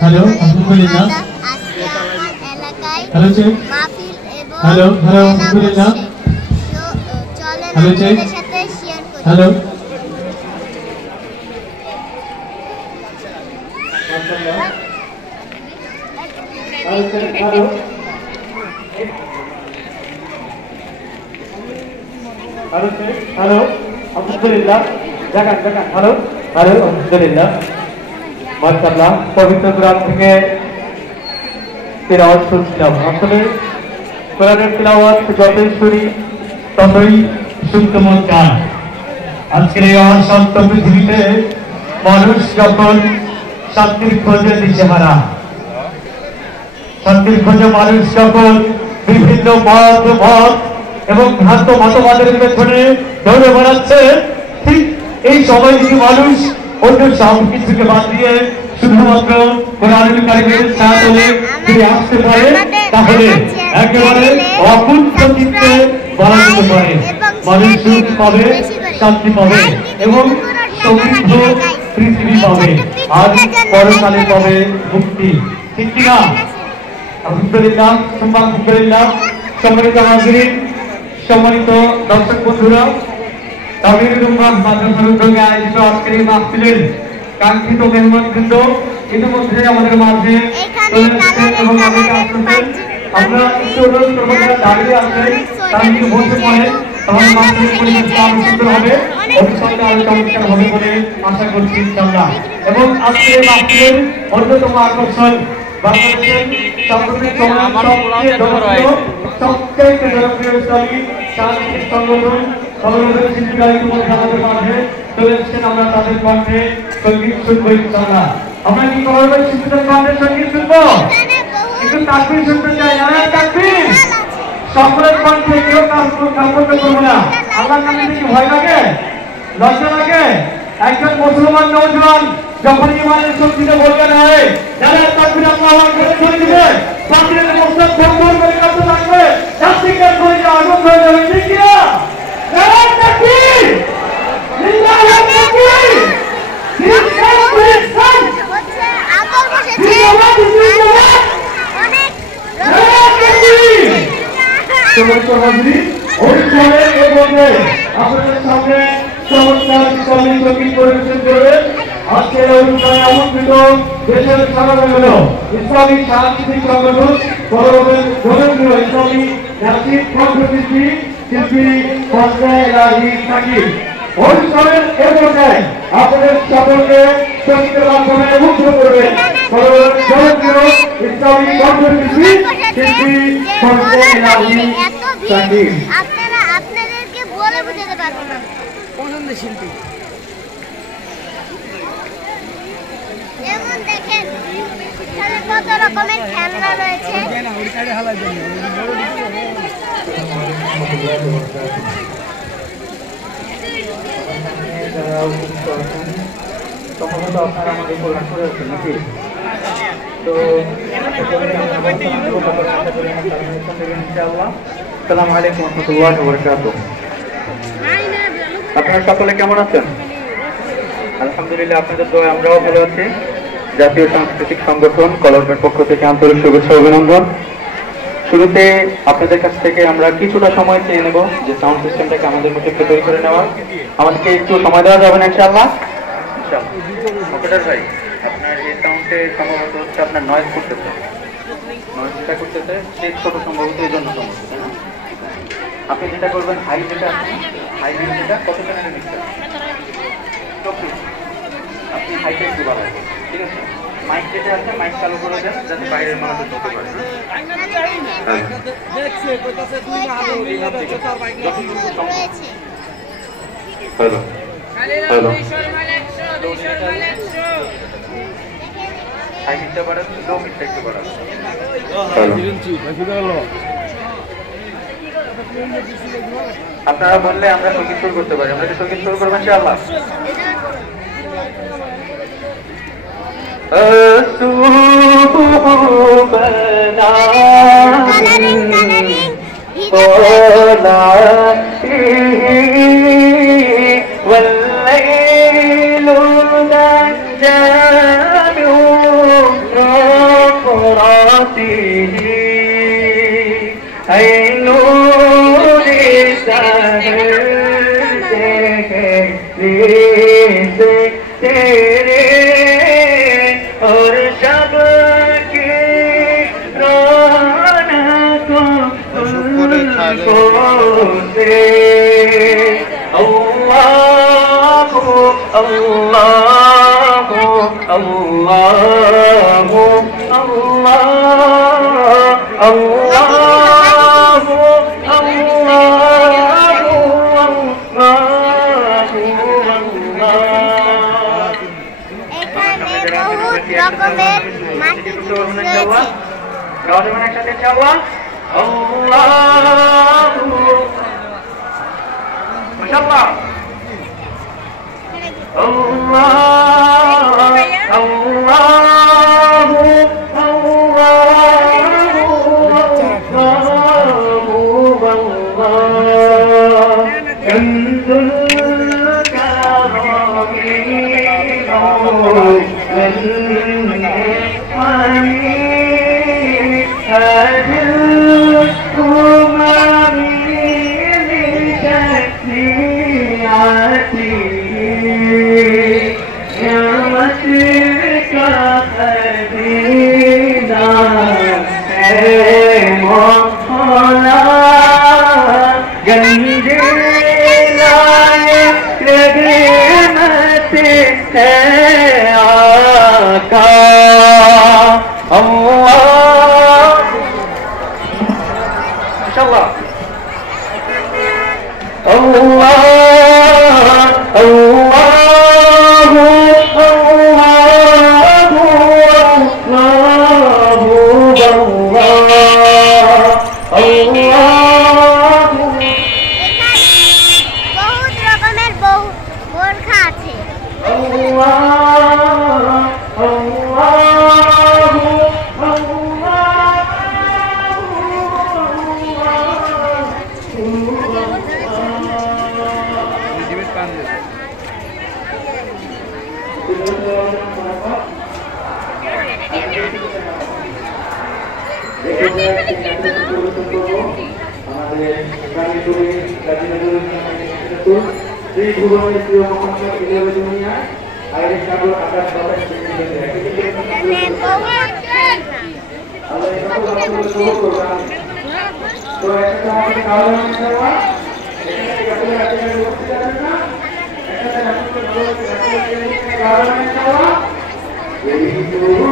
Hello আলহামদুলিল্লাহ। Hello check. Hello hello আলহামদুলিল্লাহ। Hello check. Hello hello hello আলহামদুলিল্লাহ। দেখান দেখান। হ্যালো হ্যালো আলহামদুলিল্লাহ। মাশাআল্লাহ পবিত্র কোরআন থেকে তেলাওয়াত শুনছিলাম। আসলে কোরআনের তেলাওয়াত যতই শুনি ততই শুনতে মন চায়। আজকের এই অশান্ত পৃথিবীতে মানুষ যখন শান্তির খোঁজে দিশেহারা, শান্তির খোঁজে মানুষ যখন বিভিন্ন মত এবং ভ্রান্ত মতবাদের পেছনে দৌড়ে বেড়াচ্ছে, ঠিক এই সময় যদি মানুষ অন্য সব কিছুকে বাদ দিয়ে শুধুমাত্র কোরআনুল কারীমের সাথে ফিরে আসতে পারে, তাহলে একেবারে অকুণ্ঠ চিত্তে বলা যেতে পারে মানুষ সুখ পাবে, শান্তি পাবে এবং সমৃদ্ধ পৃথিবী পাবে, আর পরকালে পাবে মুক্তি। ঠিক কিনা? আলহামদুলিল্লাহ সুম্মা আলহামদুলিল্লাহ। সম্মানিত হাজিরিন, সম্মানিত দর্শক বন্ধুরা, তাওহীদুল উম্মাহ মাদ্রাসার উদ্যোগে আয়োজিত আজকের এই মাহফিলের কাঙ্ক্ষিত মেহমানবৃন্দ ইতিমধ্যে আমাদের মাঝে চলে এসেছেন এবং আমাদের আসছেন। আমরা একটু অনুরোধ করবো যারা দাঁড়িয়ে আছেন তারা একটু বসে পড়েন, তাহলে মাহফিলের পরিবেশটা আরো সুন্দর হবে, অনুষ্ঠানটা আরো চমৎকার হবে বলে আশা করছি ইনশাআল্লাহ। এবং আজকের এই মাহফিলের অন্যতম আকর্ষণ বাংলাদেশের সাম্প্রতিক সময়ের সবচেয়ে জনপ্রিয় ইসলামী সাংস্কৃতিক সংগঠন সর্বদলীয় শিল্পীরা ইতিমধ্যে আমাদের মাঝে চলে এসেছেন। আমরা তাদের কণ্ঠে সঙ্গীত শুনবো ইনশাআল্লাহ। আমরা কি করবো? শিল্পীদের কণ্ঠে সঙ্গীত শুনবো, একটু তাকবীর শুনতে চাই। নারায়ে তাকবীর। সকলের কণ্ঠে কেউ কার্পণ্য করবো না। আল্লাহর নামে কি ভয় লাগে, লজ্জা লাগে? একজন মুসলমান নওজোয়ান যখন ইমানের শক্তিতে বলবেন হয় নারায়ে তাকবীর, আল্লাহু আকবার করে দিবে, বাতিলের মস্তক ভঙ্গুর করে কাঁপতে থাকবে, নাস্তিকের করে আগুন হয়ে যাবে। ঠিক কি না? নারায়ে তাকবীর, লিল্লাহি তাকবীর, লিল্লাহি হচ্ছে আকল বসেছে অনেক সমস্ত হাজির অনুষ্ঠানের এই মধ্যে আপনাদের সামনে চমৎকার ইসলামী সঙ্গীত পরিবেশন করবেন। আজকের অনুষ্ঠানে আমন্ত্রিত দেশের সাধারণ ইসলামী সাংস্কৃতিক সংগঠন জনপ্রিয় ইসলামী নাচিক কণ্ঠশিল্পী শিল্পী সাকিব। অনুষ্ঠানের এ পর্যায়ে আপনাদের সকলকে সঙ্গীতের মাধ্যমে মুগ্ধ করবেন জনপ্রিয় ইসলামী কণ্ঠশিল্পী শিল্পী সাকিব। আপনাদেরকে বলে বুঝাতে পারবো না পছন্দের শিল্পী। যেমন দেখেন এখানে কত রকমের খেলনা রয়েছে। সম্ভবত আপনারা আমাদের উপর করে আছেন নাকি? তো আসসালামু আলাইকুম ওয়া রাহমাতুল্লাহি ওয়া বারাকাতুহু। আপনারা সকলে কেমন আছেন? আলহামদুলিল্লাহ, আপনাদের দোয়ায় আমরাও ভালো আছি। জাতীয় সাংস্কৃতিক সংগঠন কলরবের পক্ষ থেকে আন্তরিক শুভেচ্ছা অভিনন্দন। শুরুতে আপনাদের কাছ থেকে আমরা কিছুটা সময় চেয়ে নেব যে সাউন্ড সিস্টেমটাকে আমাদের মধ্যে একটু তৈরি করে নেওয়ার। আমাদেরকে একটু সময় দেওয়া যাবে না ইনশাআল্লাহ? অপারেটর ভাই, আপনার এই সাউন্ডে সম্ভবত হচ্ছে আপনার নয়েজ করতেছে, নয়েজটা করতেছে, সেই ছোট সম্ভবত এই জন্য সম্ভবত, তাই না? আপনি যেটা করবেন হাই যেটা কত চ্যানেলের মিক্সার 24, আপনি হাইটা একটু বাড়াবেন, ঠিক আছে? মাইক যেটা আছে মাইক চালু করে দেন যাতে বাইরের মানুষ শুনতে পারে। হ্যালো হ্যালো, হাই মিটটা বাড়ান, লো মিটটা একটু বাড়ান। আপনারা বললে আমরা সঙ্গীত শুরু করতে পারি। আমরা কি সঙ্গীত শুরু করবেন ইনশাআল্লাহ? والليل করতে আল্লাহু আল্লাহু আল্লাহু আল্লাহু আল্লাহু এখানে বহুত রকমের মাটি রয়েছে। একসাথে ইনশাআল্লাহ আল্লাহু মাশাআল্লাহ আল্লাহ আল্লাহু এখানে